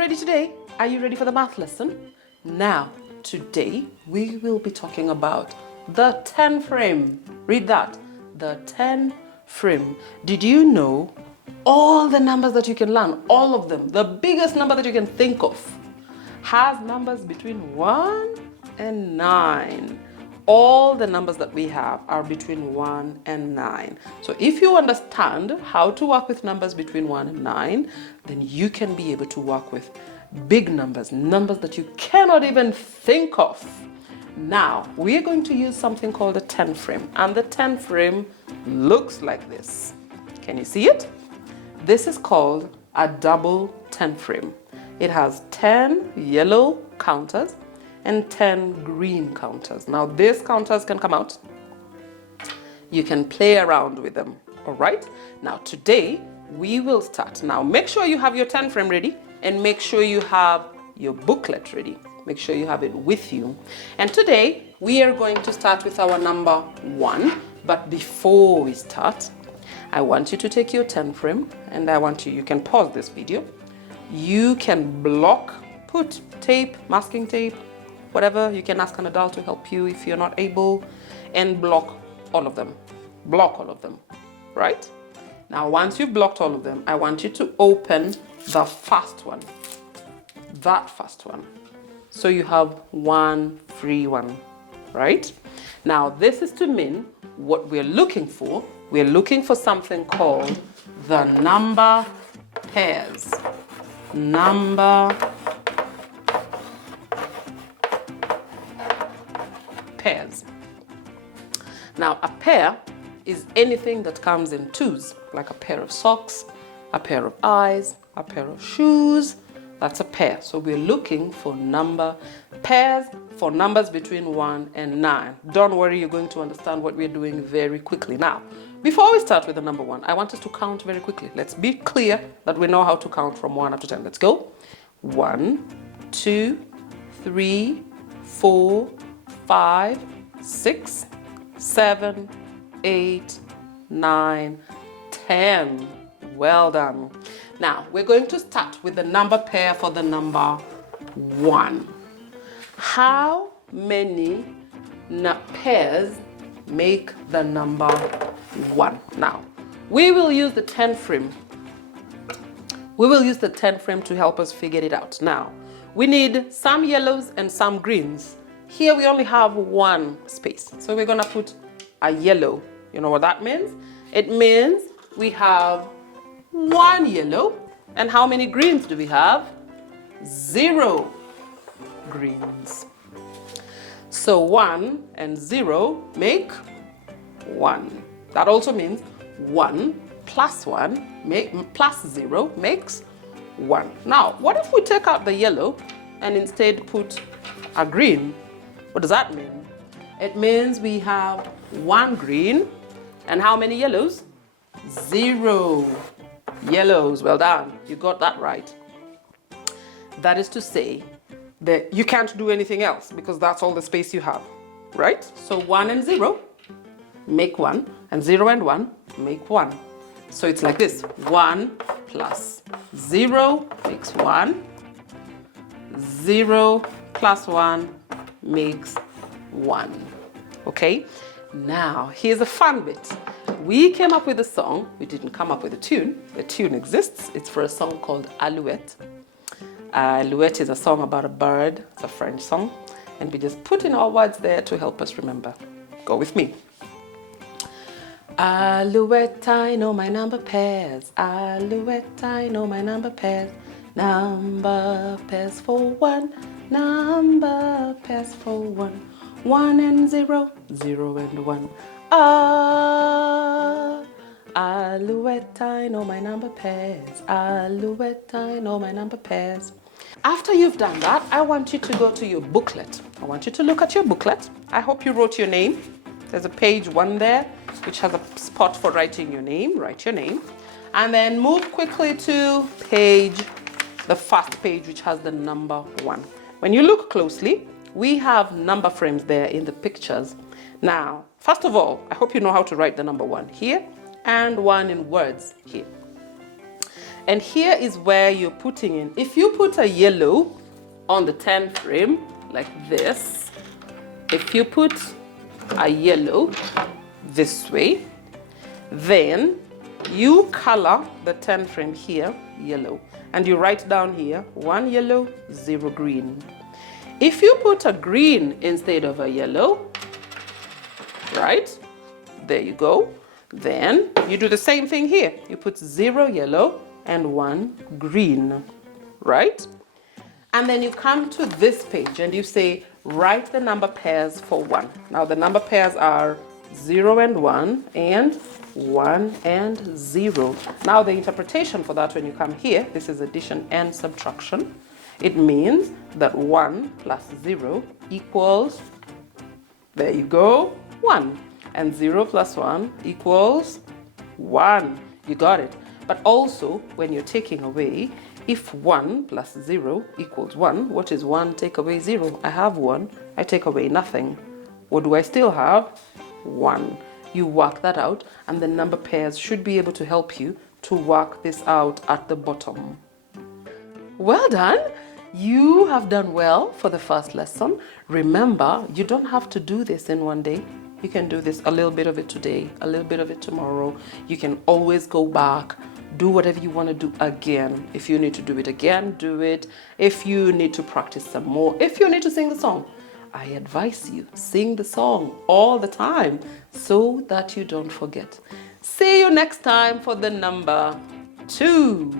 ready today? Are you ready for the math lesson? Now, today we will be talking about the 10 frame. Read that. The 10 frame. Did you know all the numbers that you can learn, all of them, the biggest number that you can think of, has numbers between 1 and 9. All the numbers that we have are between 1 and 9. So if you understand how to work with numbers between 1 and 9, then you can be able to work with big numbers, numbers that you cannot even think of. Now, we're going to use something called the 10 frame, and the 10 frame looks like this. Can you see it? This is called a double 10 frame. It has 10 yellow counters and 10 green counters. Now these counters can come out. You can play around with them, all right? Now today we will start. Now make sure you have your 10 frame ready and make sure you have your booklet ready. Make sure you have it with you. And today we are going to start with our number 1. But before we start, I want you to take your 10 frame and you can pause this video. You can block, put tape, masking tape, whatever. You can ask an adult to help you if you're not able, and block all of them. Block all of them, right? Now, once you've blocked all of them, I want you to open the first one, that first one. So you have one free one, right? Now, this is to mean what we're looking for. We're looking for something called the number pairs. Number pairs. Now, a pair is anything that comes in twos, like a pair of socks, a pair of eyes, a pair of shoes. That's a pair. So we're looking for number pairs for numbers between 1 and 9. Don't worry, you're going to understand what we're doing very quickly. Now, before we start with the number 1, I want us to count very quickly. Let's be clear that we know how to count from 1 up to 10. Let's go. 1, 2, 3, 4, 5, 6, 7, 8, 9, 10. Well done. Now, we're going to start with the number pair for the number 1. How many pairs make the number 1? Now, we will use the 10 frame. We will use the 10 frame to help us figure it out. Now, we need some yellows and some greens. Here we only have one space. So we're gonna put a yellow. You know what that means? It means we have one yellow. And how many greens do we have? 0 greens. So 1 and 0 make 1. That also means 1 plus 1 plus 0 makes 1. Now, what if we take out the yellow and instead put a green? What does that mean? It means we have 1 green and how many yellows? 0 yellows. Well done. You got that right. That is to say that you can't do anything else because that's all the space you have, right? So 1 and 0 make 1 and 0 and 1 make 1. So it's like this. 1 plus 0 makes 1. 0 plus 1 makes 1. Okay? Now, here's a fun bit. We came up with a song. We didn't come up with a tune. The tune exists. It's for a song called Alouette. Alouette is a song about a bird. It's a French song. And we just put in our words there to help us remember. Go with me. Alouette, I know my number pairs. Alouette, I know my number pairs. Number pairs for 1. Number pairs for 1. 1 and 0, 0 and 1. Ah, Alouette, I know my number pairs. Alouette, I know my number pairs. After you've done that, I want you to go to your booklet. I want you to look at your booklet. I hope you wrote your name. There's a page 1 there, which has a spot for writing your name. Write your name. And then move quickly to the first page, which has the number 1. When you look closely, we have number frames there in the pictures. Now, first of all, I hope you know how to write the number 1 here and 1 in words here. And here is where you're putting in. If you put a yellow on the 10 frame, like this, if you put a yellow this way, then you color the 10 frame here yellow. And you write down here, 1 yellow, 0 green. If you put a green instead of a yellow, right? There you go. Then you do the same thing here. You put 0 yellow and 1 green, right? And then you come to this page and you say, write the number pairs for 1. Now the number pairs are 0 and 1 and 1 and 0. Now the interpretation for that, when you come here, this is addition and subtraction. It means that 1 plus 0 equals, there you go, 1. And 0 plus 1 equals 1. You got it. But also, when you're taking away, if 1 plus 0 equals 1, what is 1 take away 0? I have 1. I take away nothing. What do I still have? 1. You work that out, and the number pairs should be able to help you to work this out at the bottom. Well done. You have done well for the first lesson. Remember, you don't have to do this in one day. You can do this a little bit of it today, a little bit of it tomorrow. You can always go back, do whatever you want to do again. If you need to do it again, do it. If you need to practice some more, if you need to sing the song, I advise you, sing the song all the time so that you don't forget. See you next time for the number 2.